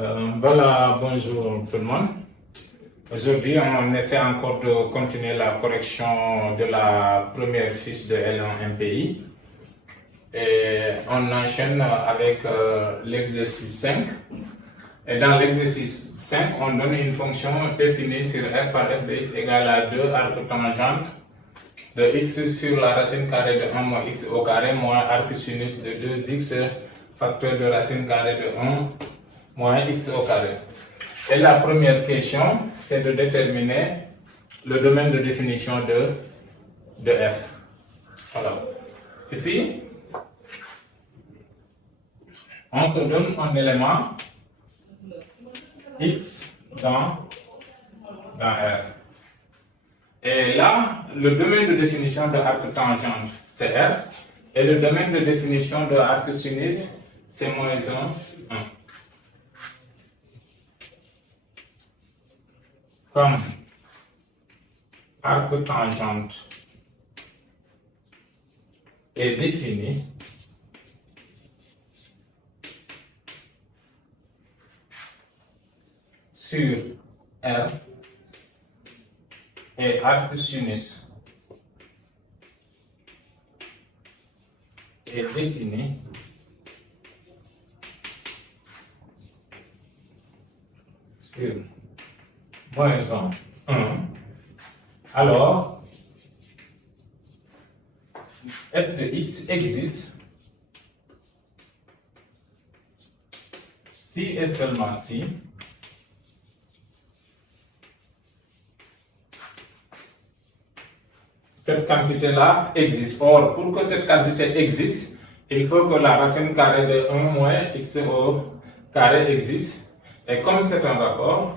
Voilà, bonjour tout le monde. Aujourd'hui, on essaie encore de continuer la correction de la première fiche de L1 MPI. Et on enchaîne avec l'exercice 5. Et dans l'exercice 5, on donne une fonction définie sur f par f de x égale à 2 arcs tangentes de x sur la racine carrée de 1 moins x au carré moins arc sinus de 2x facteur de racine carrée de 1 moins x au carré. Et la première question, c'est de déterminer le domaine de définition de f. Alors, ici, on se donne un élément x dans R. Et là, le domaine de définition de arc tangente, c'est R. Et le domaine de définition de arc sinus, c'est moins 1, 1. Comme arc tangente est défini sur R et arc sinus est défini sur moins 1, 1. Alors, f de x existe si et seulement si cette quantité-là existe. Or, pour que cette quantité existe, il faut que la racine carrée de 1 moins x au carré existe. Et comme c'est un rapport,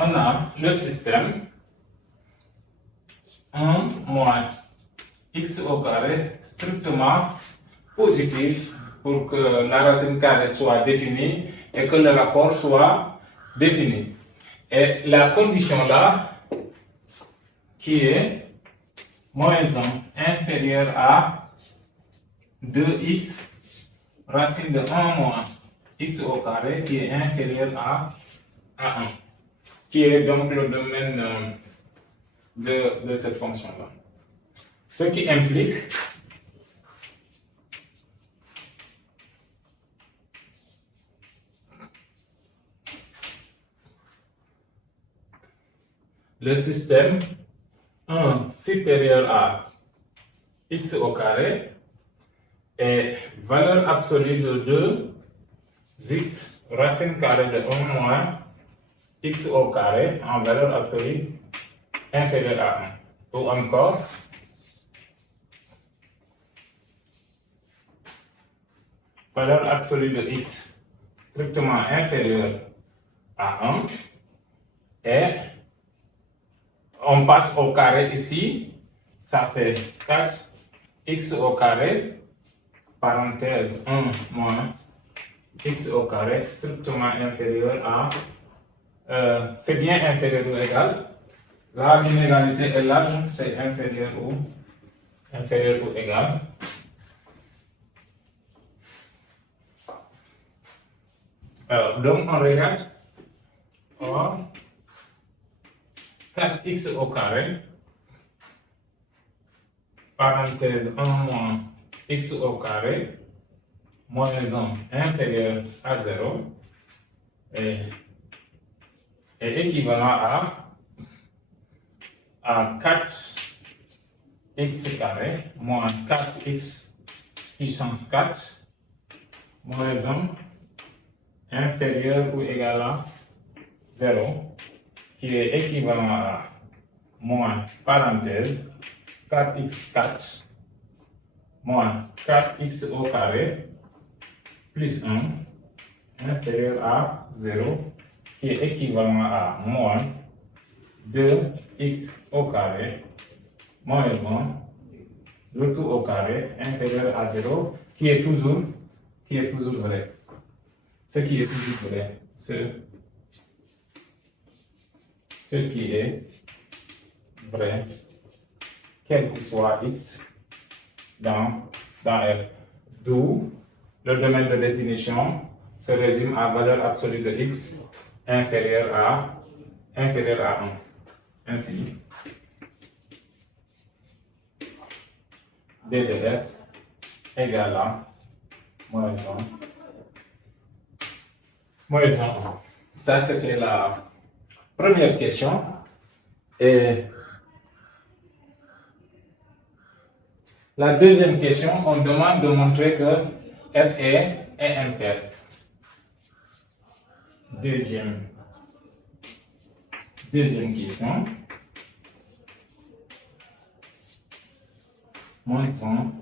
on a le système 1 moins x au carré strictement positif pour que la racine carrée soit définie et que le rapport soit défini. Et la condition là, qui est moins 1 inférieur à 2x racine de 1 moins x au carré qui est inférieur à 1, qui est donc le domaine de cette fonction-là. Ce qui implique le système 1 supérieur à x au carré et valeur absolue de 2x racine carrée de 1 moins x au carré en valeur absolue inférieure à 1. Ou encore, valeur absolue de x strictement inférieure à 1 et on passe au carré ici, ça fait 4x au carré, parenthèse 1 moins x au carré strictement inférieur à, c'est bien inférieur ou égal. Là, l'inégalité est large, c'est inférieur ou égal. Alors, donc on regarde. Or, 4x au carré, parenthèse 1 moins x au carré, moins 1 inférieur à 0, est équivalent à 4x carré moins 4x puissance 4, moins 1 inférieur ou égal à 0, qui est équivalent à moins parenthèse 4x4 moins 4x au carré plus 1 inférieur à 0, qui est équivalent à moins 2x au carré moins 1, le tout au carré inférieur à 0, qui est toujours vrai. Ce qui est toujours vrai, ce qui est vrai, quel que soit x dans R. D'où le domaine de définition se résume à valeur absolue de x inférieure à 1. Ainsi, d de f égale à moins 1. Ça, c'était la première question. Et la deuxième question, on demande de montrer que f est impair. Deuxième question. Montrons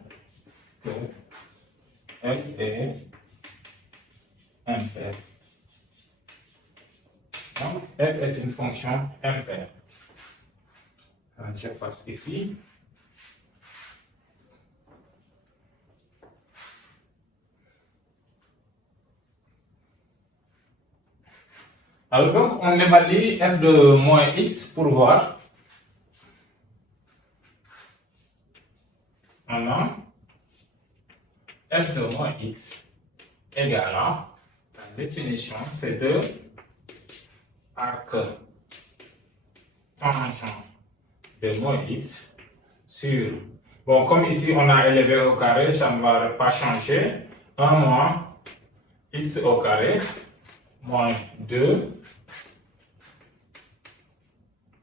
que f est impair. Donc, f est une fonction impaire. Je fasse ici. Alors donc, on évalue f de moins x pour voir. On a f de moins x égale à, la définition, c'est de arc tangent de moins x sur, bon, comme ici on a élevé au carré, ça ne va pas changer, 1 moins x au carré moins 2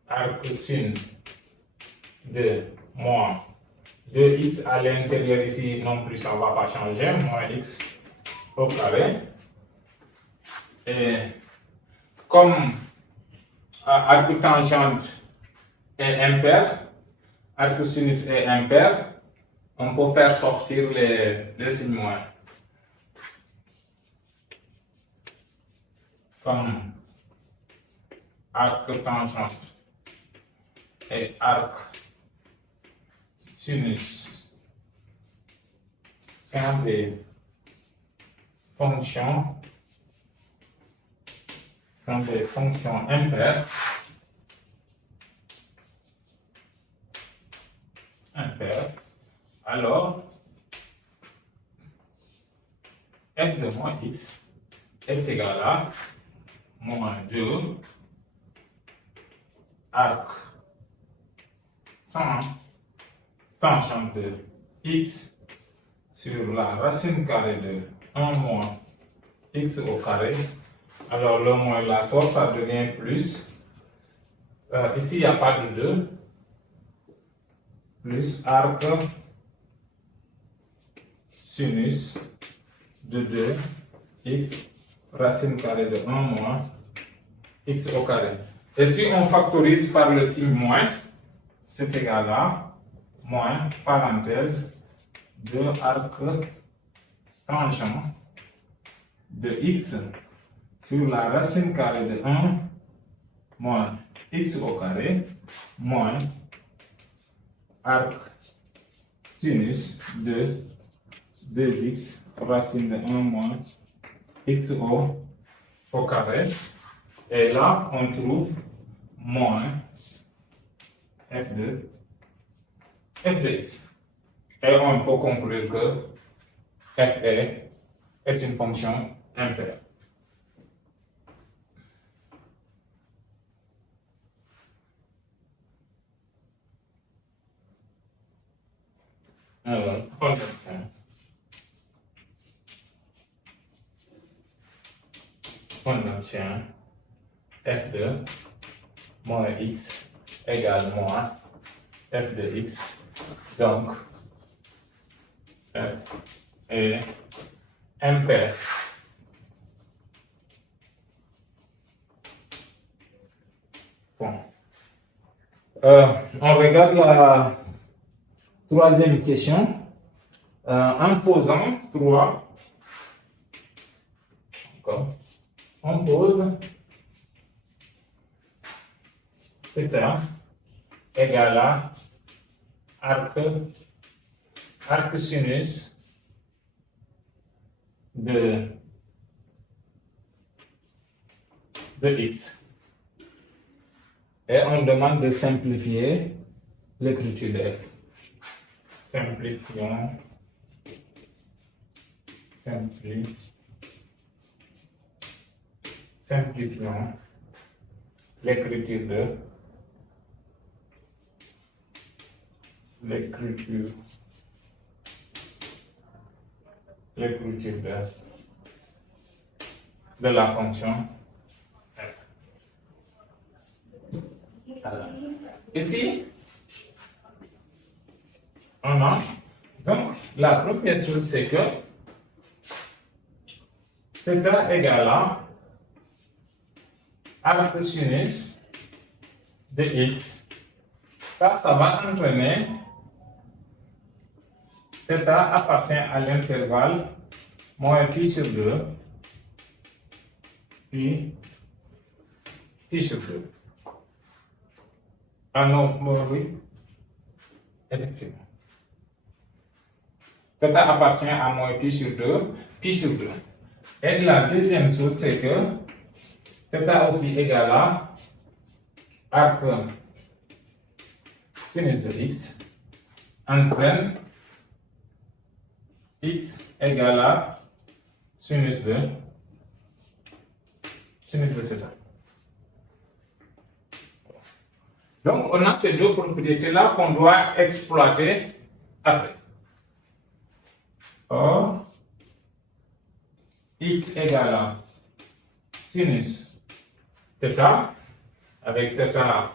arc sin de moins 2x à l'intérieur ici non plus, ça ne va pas changer, moins x au carré. Et comme arc tangente est impair, arc sinus est impair, on peut faire sortir les signes moins. Comme arc tangente et arc sinus sont des fonctions impaires. Alors, f de moins x est égal à moins 2 arc tangente de x sur la racine carrée de 1 moins x au carré. Alors le moins la sort, ça devient plus. Ici, il n'y a pas de 2. Plus arc sinus de 2 x racine carrée de 1 moins x au carré. Et si on factorise par le signe moins, c'est égal à moins parenthèse de arc tangent de x sur la racine carrée de 1 moins x au carré moins arc sinus de 2x racine de 1 moins x au carré. Et là, on trouve moins f de x. Et on peut conclure que f est une fonction impaire. Alors, on obtient f de moins x égale moins f de x. Donc, f est impair. Bon. On regarde la troisième question. En posant 3, on pose θ égale à arc sinus de x. Et on demande de simplifier l'écriture de f. Simplifions Simplifions l'écriture de la fonction. Alors, ici, on a donc la première chose, c'est que θ égale à arc sinus de x. Ça va entraîner θ appartient à l'intervalle moins pi sur 2, puis pi sur 2. Ah non, oui, effectivement. θ appartient à moins pi sur 2, pi sur 2. Et la deuxième chose, c'est que θ aussi égale à arc sinus de x entraîne x égale à sinus de θ. Donc, on a ces deux propriétés-là qu'on doit exploiter après. Or, x égale à sinus θ, avec θ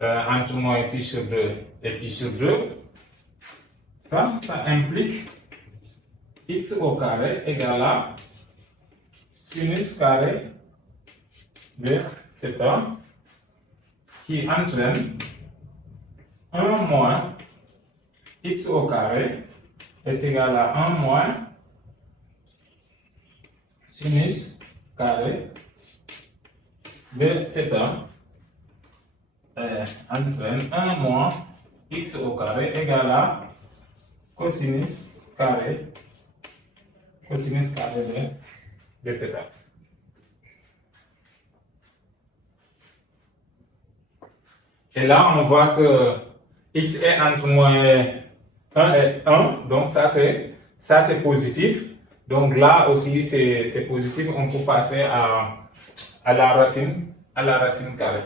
entre moins pi sur 2 et pi sur 2, ça implique x au carré égale à sinus carré de θ qui entraîne 1 moins x au carré est égal à 1 moins sinus carré de θ entraîne 1 moins x au carré égale à cosinus carré de θ. Et là, on voit que x est entre moins 1 et 1, donc ça c'est positif. Donc là aussi c'est positif, on peut passer à la racine carrée.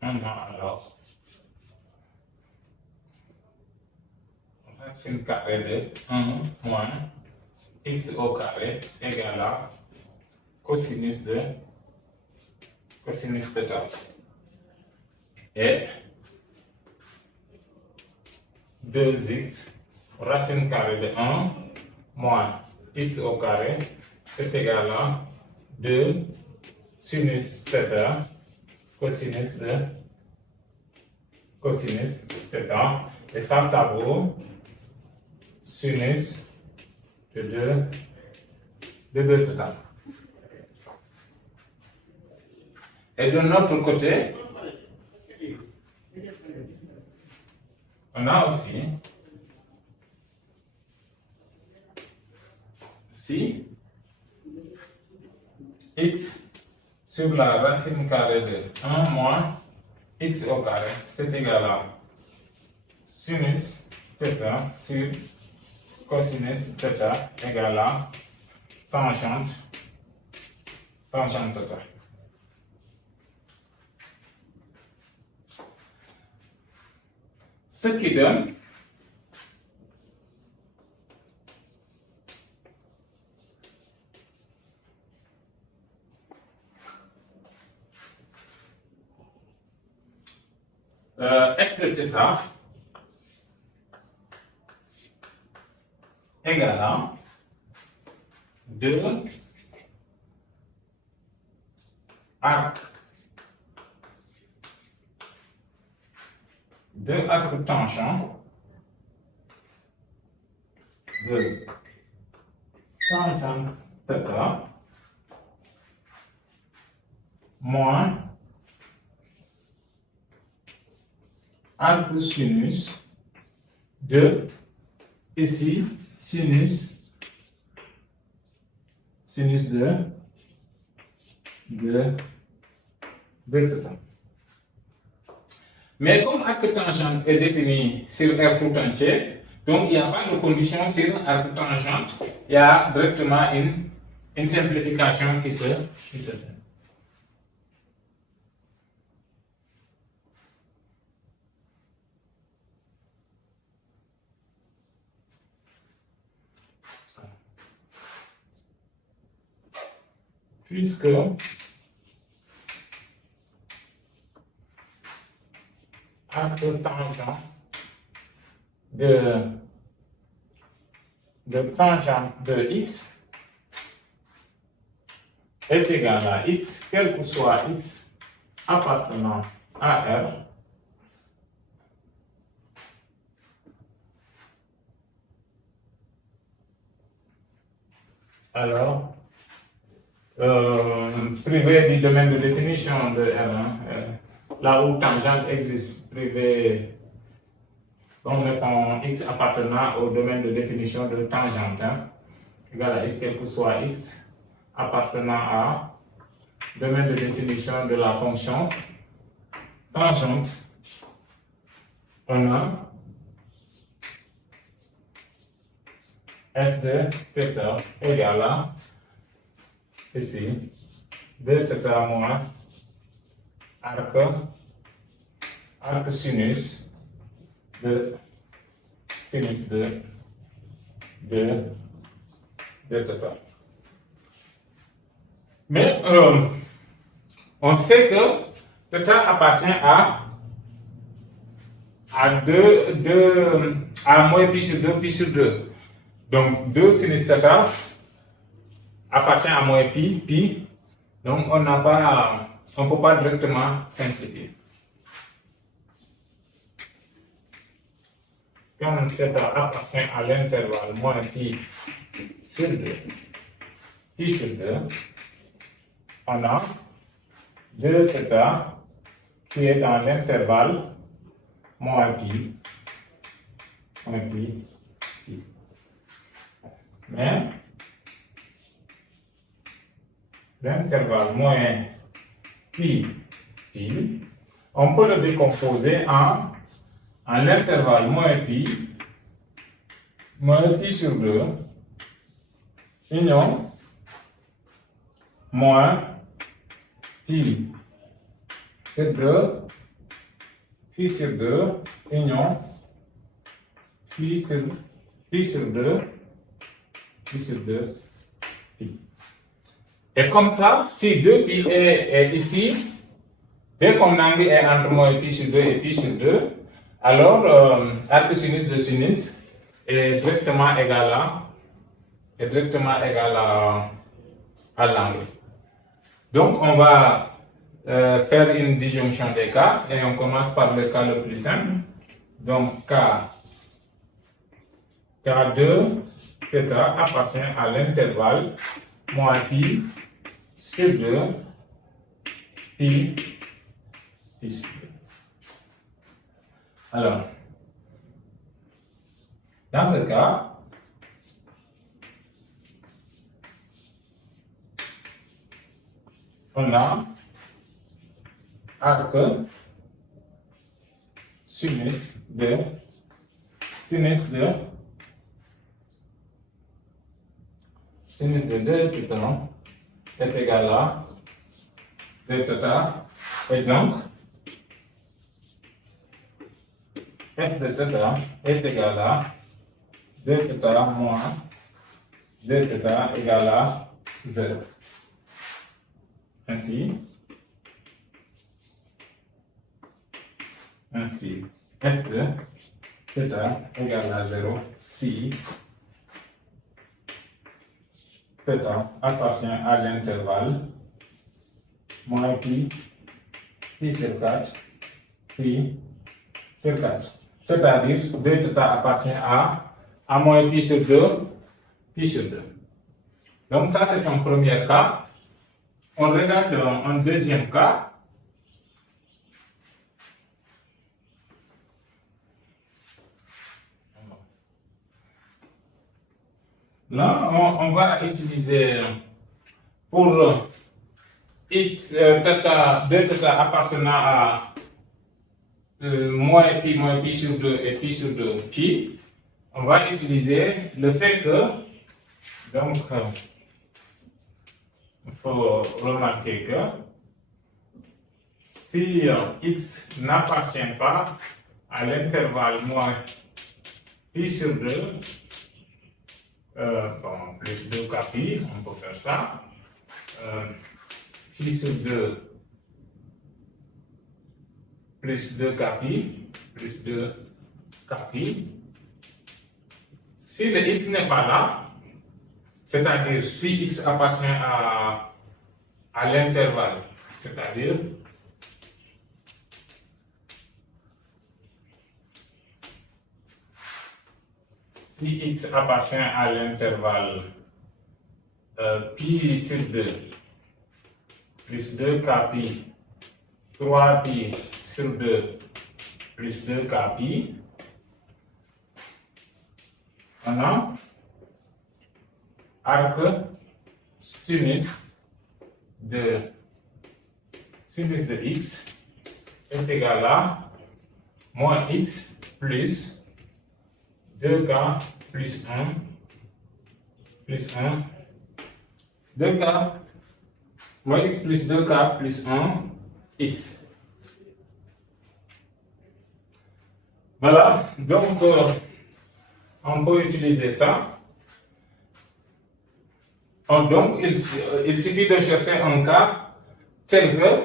Alors, racine carrée de 1 moins x au carré égale à cosinus de θ. Et 2x racine carrée de 1 moins x au carré est égal à 2 sinus θ cosinus de θ. Et ça vaut sinus de 2 θ. Et de notre côté, on a aussi si x sur la racine carrée de 1 moins x au carré, c'est égal à sinus θ sur cosinus θ égale à tangente θ. Ce qui donne f de θ égale à 2 arcs tangents de tangente θ moins arc sinus de ici sinus de de θ. Mais comme arc tangente est défini sur R tout entier, donc il n'y a pas de condition sur arc tangente, il y a directement une simplification qui se fait. Puisque arc tangent de tangente de x est égal à x, quel que soit x appartenant à R, alors privé du domaine de définition de R1, là où tangente existe, privé, donc mettons x appartenant au domaine de définition de tangente, égal à x quel que soit x appartenant à domaine de définition de la fonction tangente, on a f de θ égale à ici 2θ moins arc sinus de θ. Mais on sait que θ appartient à moins pi sur 2, pi sur 2. Donc 2 sinus θ appartient à moins pi, donc on ne peut pas directement simplifier. Quand θ appartient à l'intervalle moins pi sur 2, on a 2θ qui est dans l'intervalle moins pi. Mais l'intervalle moins pi, on peut le décomposer en l'intervalle moins pi sur 2 union moins pi sur 2 union pi sur 2 pi. Et comme ça, si 2 pi est ici, dès qu'on angle est entre moins pi sur 2 et pi sur 2, alors arc sinus de sinus est directement égal à l'angle. Donc on va faire une disjonction des cas et on commence par le cas le plus simple. Donc K2 θ appartient à l'intervalle moins pi sur 2 pi sur 2. Alors, dans ce cas, on a arc sinus de sinus de 2θ est égal à 2θ, et donc f de θ est égal à 2θ moins 2θ égale à 0. Ainsi, f de θ égale à 0 si θ appartient à l'intervalle moins pi sur 4, pi sur 4. C'est-à-dire 2θ appartient à moins pi sur 2, pi sur 2. Donc ça c'est un premier cas. On regarde un deuxième cas. Là, on va utiliser pour x, theta, 2 theta appartenant à moins pi sur 2 et pi sur 2 pi, on va utiliser le fait que, donc, il faut remarquer que si x n'appartient pas à l'intervalle moins pi sur 2, plus 2 k pi, on peut faire ça, pi sur 2 plus 2 k pi, plus 2 k pi. Si le x n'est pas là, c'est-à-dire si x appartient à l'intervalle, c'est-à-dire si x appartient à l'intervalle pi sur 2 plus 2 k pi, 3 pi sur 2 plus 2 k pi, on a arc sinus de x est égal à moins x plus 2k plus 1 2k moins x plus 2k plus 1 x. Voilà, donc on peut utiliser ça. Donc il suffit de chercher un cas tel que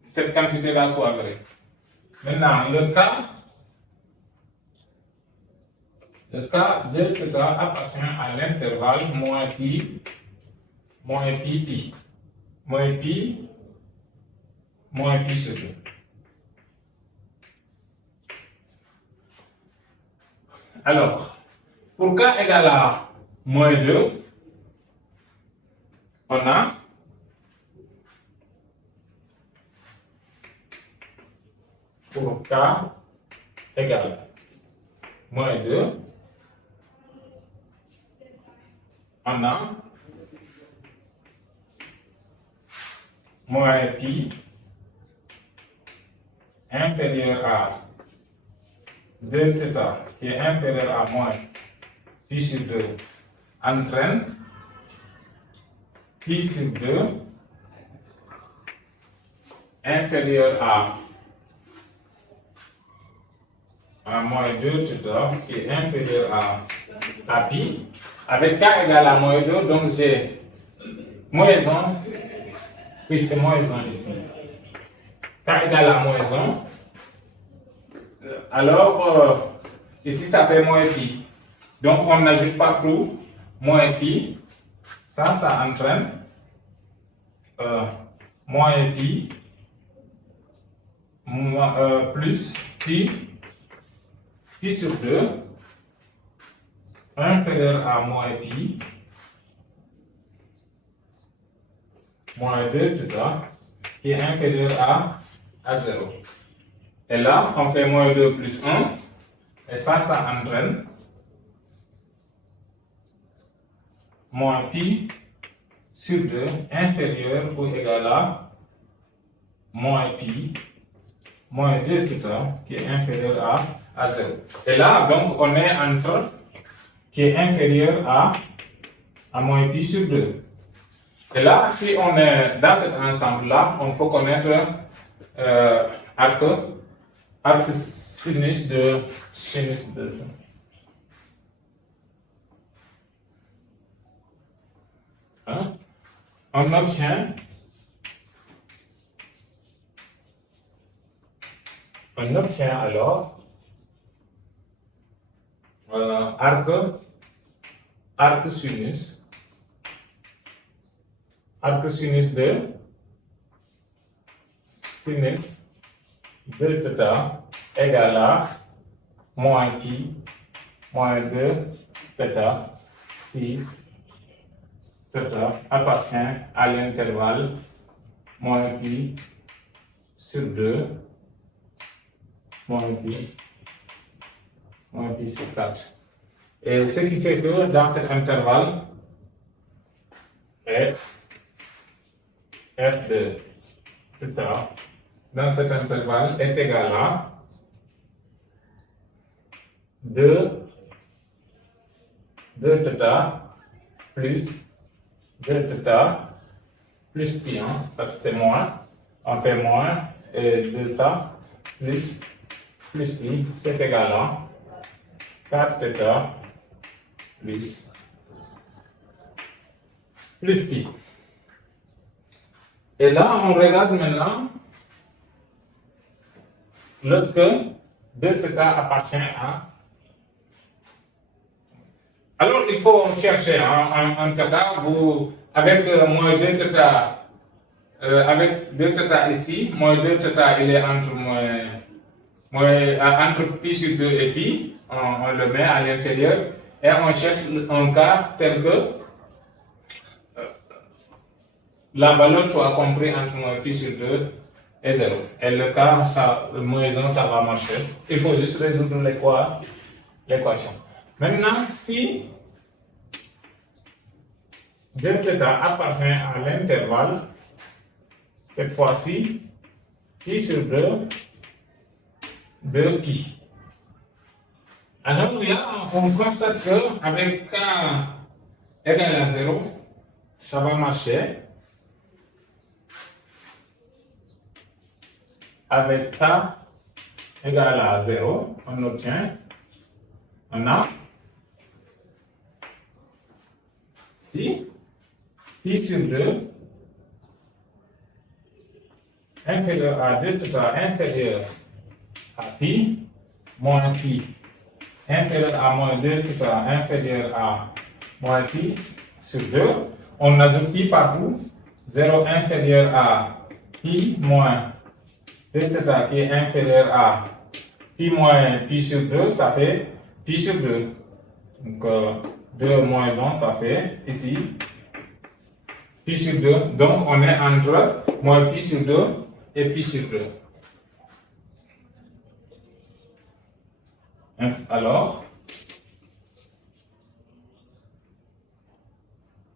cette quantité-là soit vraie. Maintenant, le cas de theta appartient à l'intervalle moins pi pi, moins pi sur 2. Alors, pour k égale à moins 2, on a pour k égale moins 2, on a moins pi inférieur à 2 θ qui est inférieur à moins pi sur 2 entraîne pi sur 2 inférieur à moins 2 θ qui est inférieur à pi. Avec k égale à moins 2, donc j'ai moins 1, puis c'est moins 1 ici. K égale à moins 1. Alors, ici ça fait moins pi. Donc on n'ajoute pas tout, moins pi. Ça entraîne moins pi plus pi sur 2 inférieur à moins pi moins 2 θ qui est inférieur à 0. Et là, on fait moins 2 plus 1 et ça entraîne moins pi sur 2 inférieur ou égal à moins pi moins 2 θ qui est inférieur à 0. Et là, donc, on est entre qui est inférieur à moins pi sur 2. Et là, si on est dans cet ensemble-là, on peut connaître arc sinus de ça. Hein? On obtient alors arc sinus de sinus de θ égale à moins pi moins 2 θ si θ appartient à l'intervalle moins pi sur 2 moins pi sur 4. Et ce qui fait que dans cet intervalle, F, F de θ dans cet intervalle est égal à 2 θ plus 2 θ plus pi, parce que c'est moins, on fait moins, et de ça, plus pi, c'est égal à 4 θ plus pi. Et là, on regarde maintenant, lorsque 2 θ appartient à... Alors, il faut chercher un θ, avec moins 2 θ, avec 2 θ ici, moins 2 θ, il est entre pi sur 2 et pi, on le met à l'intérieur, et on cherche un cas tel que la valeur soit comprise entre moins pi sur 2 et 0. Et le cas, moins 1, ça va marcher. Il faut juste résoudre l'équation. Maintenant, si 2 θ appartient à l'intervalle, cette fois-ci, pi sur 2 pi. Alors là, on constate qu'avec k égale à 0, ça va marcher. Avec k égale à 0, on obtient, on a, si pi sur 2 inférieur à 2 θ inférieur à pi, moins pi inférieur à moins 2 θ inférieur à moins pi sur 2, on ajoute pi partout, 0 inférieur à pi moins 2 θ qui est inférieur à pi moins pi sur 2, ça fait pi sur 2. Donc 2 moins 1, ça fait ici pi sur 2. Donc on est entre moins pi sur 2 et pi sur 2. Alors,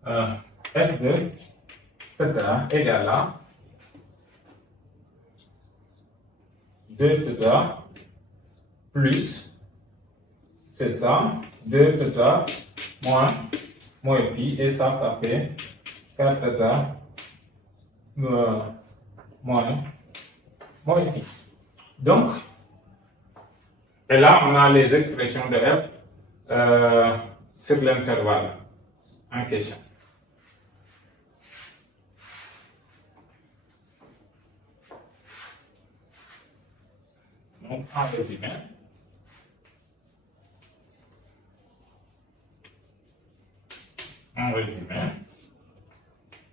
f de θ égale à 2 θ plus, c'est ça, 2 θ moins pi, et ça fait 4 θ moins pi. Donc, et là, on a les expressions de f sur l'intervalle en question. Donc, en résumé,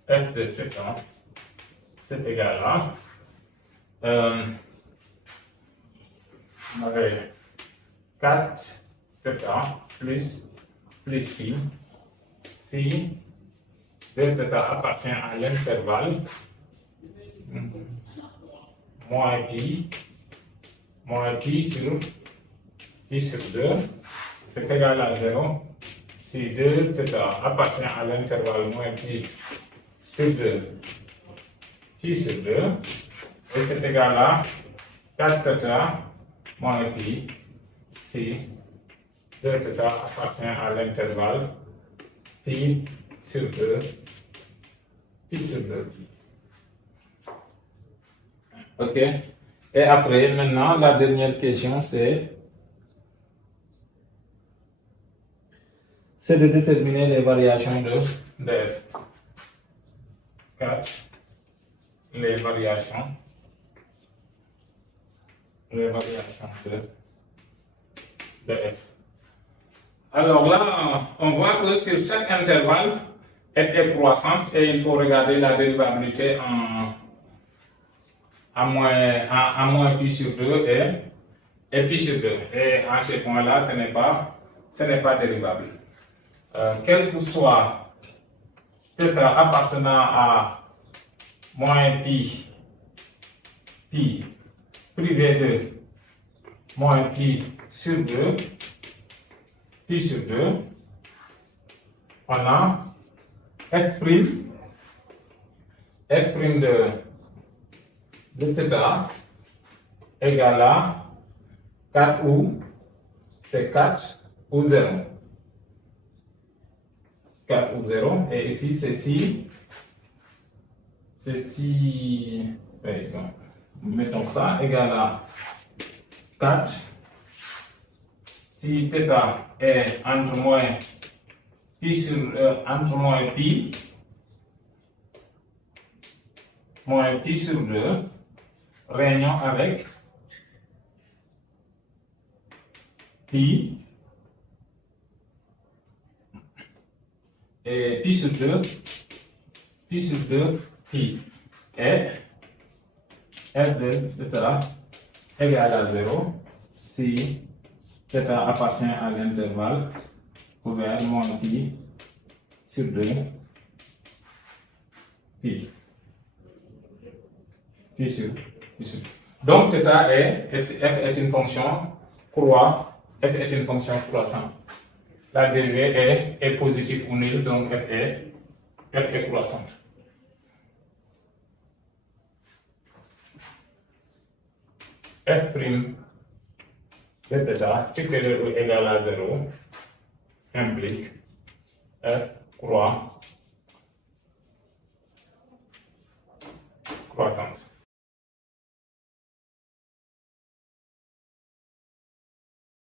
f de θ, c'est égal à, on avait 4 θ plus pi, si 2 θ appartient à l'intervalle, moins pi sur 2, c'est égal à 0. Si 2 θ appartient à l'intervalle moins pi sur 2, pi sur 2, et c'est égal à 4 θ moins pi si 2 θ appartient à l'intervalle pi sur 2, pi sur 2. Ok? Et après, maintenant, la dernière question, c'est de déterminer les variations de f. 4. Les variations de f. Alors là, on voit que sur chaque intervalle, f est croissante et il faut regarder la dérivabilité à moins pi sur 2 et pi sur 2. Et à ce point-là, ce n'est pas dérivable. Quel que soit θ appartenant à moins pi privé de moins pi sur 2, pi sur 2, on a f prime de θ égale à 4 ou c'est 4 ou 0. 4 ou 0. Et ici, c'est si. Oui, bon. Mettons ça égale à 4. Si θ est entre moins pi, moins pi sur 2, réunion avec pi et pi sur 2 pi et f de θ égale à 0 si θ appartient à l'intervalle ouvert moins pi sur 2 pi. Donc, θ f est une fonction croissante. La dérivée est positive ou nulle, donc f est croissante. F' de θ supérieur ou égal à 0 implique f croissante.